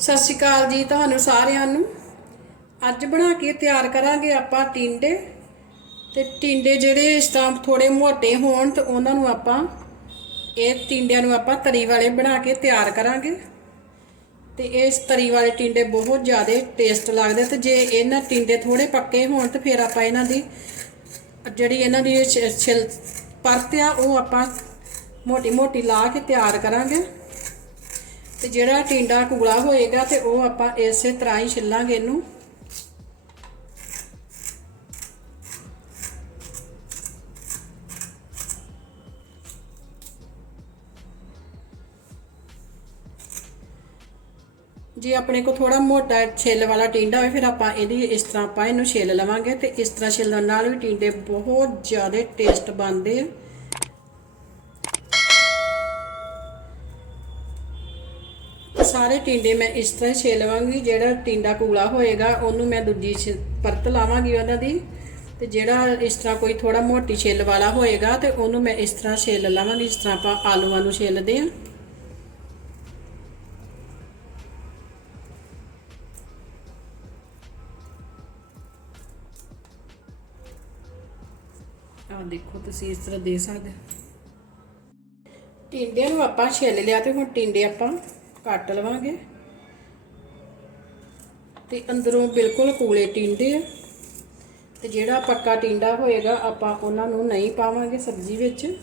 ਸਤਿ ਸ਼੍ਰੀ ਅਕਾਲ ਜੀ ਤੁਹਾਨੂੰ ਸਾਰਿਆਂ ਨੂੰ। ਅੱਜ ਬਣਾ ਕੇ ਤਿਆਰ ਕਰਾਂਗੇ ਆਪਾਂ ਟਿੰਡੇ। ਤੇ ਟਿੰਡੇ ਜਿਹੜੇ ਇਸ ਤਰ੍ਹਾਂ ਥੋੜੇ ਮੋਟੇ ਹੋਣ ਤੇ ਉਹਨਾਂ ਨੂੰ ਆਪਾਂ ਇਹ ਟਿੰਡਿਆਂ ਨੂੰ ਆਪਾਂ ਤਰੀ ਵਾਲੇ ਬਣਾ ਕੇ ਤਿਆਰ ਕਰਾਂਗੇ। ਤੇ ਇਸ ਤਰੀ ਵਾਲੇ ਟਿੰਡੇ ਬਹੁਤ ਜ਼ਿਆਦਾ ਟੇਸਟ ਲੱਗਦੇ ਤੇ ਜੇ ਇਹਨਾਂ ਟਿੰਡੇ ਥੋੜੇ ਪੱਕੇ ਹੋਣ ਤੇ ਫਿਰ ਆਪਾਂ ਇਹਨਾਂ ਦੀ ਜਿਹੜੀ ਇਹਨਾਂ ਦੀ ਛਿਲ ਪਰਤ ਆ, ਉਹ ਆਪਾਂ ਮੋਟੀ ਮੋਟੀ ਲਾ ਕੇ ਤਿਆਰ ਕਰਾਂਗੇ। ਤੇ ਜਿਹੜਾ ਟਿੰਡਾ ਕੂਲਾ ਹੋਏਗਾ ਤੇ ਉਹ ਆਪਾਂ ਇਸੇ ਤਰ੍ਹਾਂ ਹੀ ਛਿੱਲਾਂਗੇ ਇਹਨੂੰ। ਜੇ ਆਪਣੇ ਕੋ ਥੋੜਾ ਮੋਟਾ ਛਿੱਲ ਵਾਲਾ ਟਿੰਡਾ ਹੋਵੇ, ਫਿਰ ਆਪਾਂ ਇਹਦੀ ਇਸ ਤਰ੍ਹਾਂ ਆਪਾਂ ਇਹਨੂੰ ਛਿੱਲ ਲਵਾਂਗੇ ਤੇ ਇਸ ਤਰ੍ਹਾਂ ਛਿੱਲਣ ਨਾਲ ਵੀ ਟਿੰਡੇ ਬਹੁਤ ਜ਼ਿਆਦਾ ਟੇਸਟ ਬਣਦੇ ਆ। ਸਾਰੇ ਟਿੰਡੇ ਮੈਂ ਇਸ ਤਰ੍ਹਾਂ ਹੀ ਲਵਾਂਗੀ, ਜਿਹੜਾ ਟਿੰਡਾ ਕੂਲਾ ਹੋਏਗਾ, ਉਹਨੂੰ ਮੈਂ ਦੂਜੀ ਪਰਤ ਲਾਵਾਂਗੀ ਉਹਨਾਂ ਦੀ ਤੇ ਜਿਹੜਾ ਇਸ ਤਰ੍ਹਾਂ ਕੋਈ ਥੋੜਾ ਮੋਟੀ ਛਿੱਲ ਵਾਲਾ ਹੋਏਗਾ, ਤੇ ਉਹਨੂੰ ਮੈਂ ਇਸ ਤਰ੍ਹਾਂ ਛਿੱਲ ਲਵਾਂਗੀ, ਜਿਸ ਤਰ੍ਹਾਂ ਆਪਾਂ ਆਲੂਆਂ ਨੂੰ ਛਿੱਲਦੇ ਹਾਂ ਆਹ ਦੇਖੋ ਤੁਸੀਂ ਇਸ ਤਰ੍ਹਾਂ ਦੇ ਸਕਦੇ ਹੋ। ਟਿੰਡਿਆਂ ਨੂੰ ਆਪਾਂ ਛਿੱਲ ਲਿਆ ਤੇ ਹੁਣ ਟਿੰਡੇ ਆਪਾਂ ਕੱਟ ਲਵਾਂਗੇ। ਤੇ ਅੰਦਰੋਂ ਬਿਲਕੁਲ ਕੂਲੇ ਟਿੰਡੇ ਆ। ਤੇ ਜਿਹੜਾ ਪੱਕਾ ਟਿੰਡਾ ਹੋਏਗਾ, ਆਪਾਂ ਉਹਨਾਂ ਨੂੰ ਨਹੀਂ ਪਾਵਾਂਗੇ ਸਬਜ਼ੀ ਵਿੱਚ।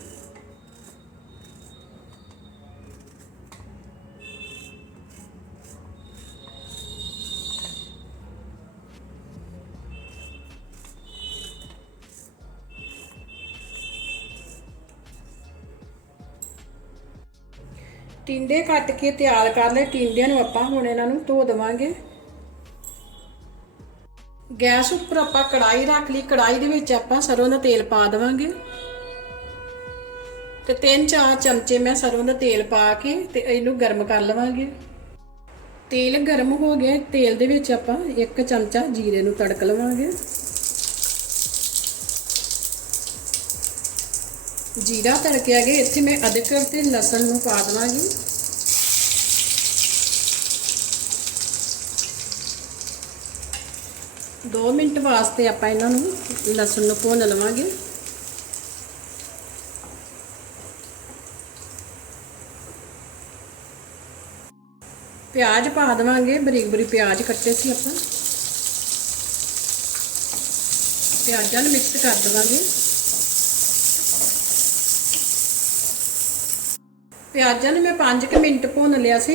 ਟਿੰਡੇ ਕੱਟ ਕੇ ਤਿਆਰ ਕਰ ਲਏ। ਟਿੰਡਿਆਂ ਨੂੰ ਆਪਾਂ ਹੁਣ ਇਹਨਾਂ ਨੂੰ ਧੋ ਦੇਵਾਂਗੇ। ਗੈਸ ਉੱਪਰ ਆਪਾਂ ਕੜਾਈ ਰੱਖ ਲਈ। ਕੜਾਈ ਦੇ ਵਿੱਚ ਆਪਾਂ ਸਰੋਂ ਦਾ ਤੇਲ ਪਾ ਦੇਵਾਂਗੇ। ਤੇ ਤਿੰਨ ਚਾਰ ਚਮਚੇ ਮੈਂ ਸਰੋਂ ਦਾ ਤੇਲ ਪਾ ਕੇ ਤੇ ਇਹਨੂੰ ਗਰਮ ਕਰ ਲਵਾਂਗੇ। ਤੇਲ ਗਰਮ ਹੋ ਗਿਆ। ਤੇਲ ਦੇ ਵਿੱਚ ਆਪਾਂ ਇੱਕ ਚਮਚਾ ਜੀਰੇ ਨੂੰ ਤੜਕ ਲਵਾਂਗੇ। ਜੀਰਾ ਤੜਕਿਆ ਗਿਆ ਇੱਥੇ ਮੈਂ ਅਦਰਕ ਤੇ ਲਸਣ ਨੂੰ ਪਾ ਦਵਾਂਗੀ। ਦੋ ਮਿੰਟ ਵਾਸਤੇ ਆਪਾਂ ਇਹਨਾਂ ਨੂੰ ਲਸਣ ਨੂੰ ਭੁੰਨ ਲਵਾਂਗੇ। ਪਿਆਜ਼ ਪਾ ਦਵਾਂਗੇ। ਬਰੀਕ ਬਰੀਕ ਪਿਆਜ਼ ਕੱਟੇ ਸੀ ਆਪਾਂ। ਪਿਆਜ਼ਾਂ ਨੂੰ ਮਿਕਸ ਕਰ ਦਵਾਂਗੇ। ਪਿਆਜ਼ਾਂ ਨੂੰ ਮੈਂ 5 ਮਿੰਟ ਭੁੰਨ ਲਿਆ ਸੀ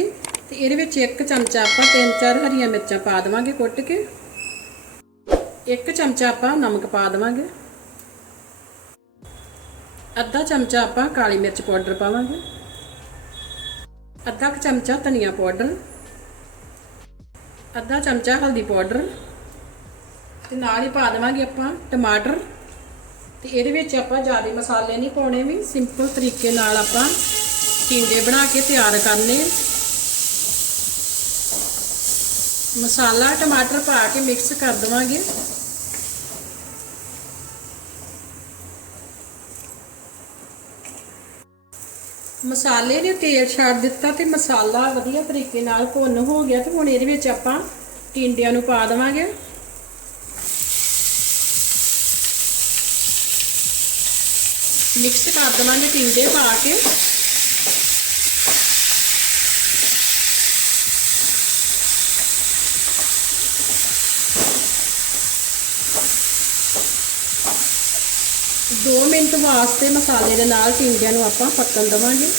ਤੇ ਇਹਦੇ ਵਿੱਚ ਇੱਕ ਚਮਚਾ ਆਪਾਂ ਤਿੰਨ ਚਾਰ ਹਰੀਆਂ ਮਿਰਚਾਂ ਪਾ ਦੇਵਾਂਗੇ ਕੁੱਟ ਕੇ। ਇੱਕ ਚਮਚਾ ਆਪਾਂ ਨਮਕ ਪਾ ਦੇਵਾਂਗੇ। ਅੱਧਾ ਚਮਚਾ ਆਪਾਂ ਕਾਲੀ ਮਿਰਚ ਪਾਊਡਰ ਪਾਵਾਂਗੇ। ਅੱਧਾ ਕੁ ਚਮਚਾ ਧਨੀਆ ਪਾਊਡਰ। ਅੱਧਾ ਚਮਚਾ ਹਲਦੀ ਪਾਊਡਰ। ਤੇ ਨਾਲ ਹੀ ਪਾ ਦੇਵਾਂਗੇ ਆਪਾਂ ਟਮਾਟਰ। ਤੇ ਇਹਦੇ ਵਿੱਚ ਆਪਾਂ ਜ਼ਿਆਦਾ ਮਸਾਲੇ ਨਹੀਂ ਪਾਉਣੇ ਵੀ ਸਿੰਪਲ ਤਰੀਕੇ ਨਾਲ ਆਪਾਂ ਟਿੰਡੇ ਬਣਾ ਕੇ ਤਿਆਰ ਕਰਨੇ। ਮਸਾਲਾ, ਟਮਾਟਰ ਪਾ ਕੇ ਮਿਕਸ ਕਰ ਦਵਾਂਗੇ। ਮਸਾਲੇ ਨੇ ਤੇਲ ਛੱਡ ਦਿੱਤਾ ਤੇ ਮਸਾਲਾ ਵਧੀਆ ਤਰੀਕੇ ਨਾਲ ਭੁੰਨ ਹੋ ਗਿਆ ਤੇ ਹੁਣ ਇਹਦੇ ਵਿੱਚ ਆਪਾਂ ਟਿੰਡਿਆਂ ਨੂੰ ਪਾ ਦੇਵਾਂਗੇ। ਮਿਕਸ ਕਰ ਦਵਾਂਗੇ ਟਿੰਡੇ ਪਾ ਕੇ। ਦੋ ਮਿੰਟ ਵਾਸਤੇ ਮਸਾਲੇ ਦੇ ਨਾਲ ਟਿੰਡਿਆਂ ਨੂੰ ਆਪਾਂ ਪੱਕਣ ਦਵਾਂਗੇ।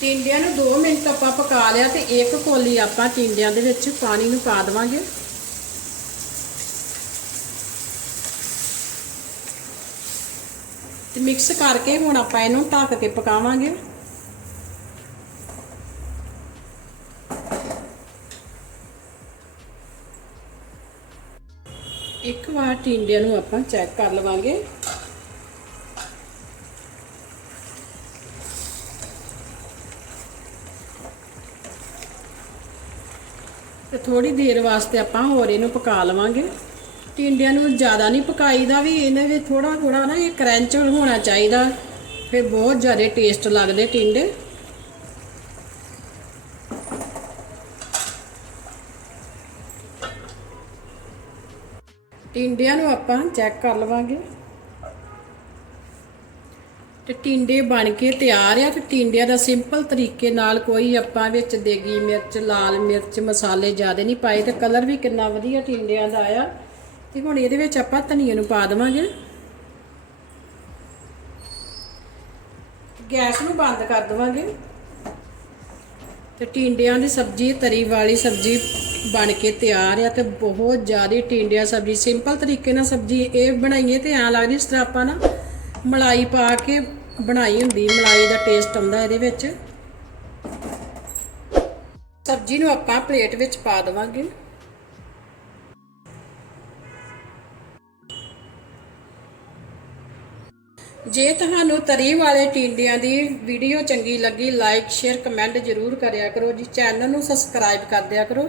ਟਿੰਡਿਆਂ ਨੂੰ 2 ਮਿੰਟ ਆਪਾਂ ਪਕਾ ਲਿਆ ਤੇ ਇੱਕ ਕੋਲੀ ਆਪਾਂ ਟਿੰਡਿਆਂ ਦੇ ਵਿੱਚ ਪਾਣੀ ਨੂੰ ਪਾ ਦਵਾਂਗੇ। ਤੇ ਮਿਕਸ ਕਰਕੇ ਹੁਣ ਆਪਾਂ ਇਹਨੂੰ ਢੱਕ ਕੇ ਪਕਾਵਾਂਗੇ। ਇੱਕ ਵਾਰ ਟਿੰਡਿਆਂ ਨੂੰ ਆਪਾਂ ਚੈੱਕ ਕਰ ਲਵਾਂਗੇ। ਤੇ ਥੋੜੀ ਦੇਰ ਵਾਸਤੇ ਆਪਾਂ ਹੋਰ ਇਹਨੂੰ ਪਕਾ ਲਵਾਂਗੇ। ਟਿੰਡਿਆਂ ਨੂੰ ਜ਼ਿਆਦਾ ਨਹੀਂ ਪਕਾਈਦਾ ਵੀ ਇਹਨਾਂ ਵਿੱਚ ਥੋੜਾ ਥੋੜਾ ਨਾ ਇਹ ਕਰੰਚ ਹੋਣਾ ਚਾਹੀਦਾ। ਫਿਰ ਬਹੁਤ ਜ਼ਿਆਦਾ ਟੇਸਟ ਲੱਗਦੇ ਟਿੰਡੇ। ਟਿੰਡਿਆਂ ਨੂੰ ਆਪਾਂ ਚੈੱਕ ਕਰ ਲਵਾਂਗੇ। ਤੇ ਟਿੰਡੇ ਬਣ ਕੇ ਤਿਆਰ ਆ ਤੇ ਟਿੰਡਿਆਂ ਦਾ ਸਿੰਪਲ ਤਰੀਕੇ ਨਾਲ ਕੋਈ ਆਪਾਂ ਵਿੱਚ ਦੇਗੀ ਮਿਰਚ, ਲਾਲ ਮਿਰਚ, ਮਸਾਲੇ ਜ਼ਿਆਦਾ ਨਹੀਂ ਪਾਏ ਤੇ ਕਲਰ ਵੀ ਕਿੰਨਾ ਵਧੀਆ ਟਿੰਡਿਆਂ ਦਾ ਆਇਆ ਤੇ ਹੁਣ ਇਹਦੇ ਵਿੱਚ ਆਪਾਂ ਧਨੀਏ ਨੂੰ ਪਾ ਦੇਵਾਂਗੇ। ਗੈਸ ਨੂੰ ਬੰਦ ਕਰ ਦੇਵਾਂਗੇ। ਤੇ ਟਿੰਡਿਆਂ ਦੀ ਸਬਜ਼ੀ, ਤਰੀ ਵਾਲੀ ਸਬਜ਼ੀ ਬਣ ਕੇ ਤਿਆਰ ਆ ਤੇ ਬਹੁਤ ਜ਼ਿਆਦਾ ਟਿੰਡਿਆਂ ਸਬਜ਼ੀ। ਸਿੰਪਲ ਤਰੀਕੇ ਨਾਲ ਸਬਜ਼ੀ ਇਹ ਬਣਾਈਏ ਤੇ ਐਂ ਲੱਗਦੀ ਇਸ ਤਰ੍ਹਾਂ ਆਪਾਂ ਨਾ ਮਲਾਈ ਪਾ ਕੇ ਬਣਾਈ ਹੁੰਦੀ, ਮਲਾਈ ਦਾ ਟੇਸਟ ਆਉਂਦਾ ਇਹਦੇ ਵਿੱਚ। ਸਬਜ਼ੀ ਨੂੰ ਆਪਾਂ ਪਲੇਟ ਵਿੱਚ ਪਾ ਦੇਵਾਂਗੇ। ਜੇ ਤੁਹਾਨੂੰ ਤਰੀ ਵਾਲੇ ਟਿੰਡਿਆਂ ਦੀ ਵੀਡੀਓ ਚੰਗੀ ਲੱਗੀ ਲਾਈਕ ਸ਼ੇਅਰ ਕਮੈਂਟ ਜ਼ਰੂਰ ਕਰਿਆ ਕਰੋ ਜੀ। ਚੈਨਲ ਨੂੰ ਸਬਸਕ੍ਰਾਈਬ ਕਰ ਦਿਆ ਕਰੋ।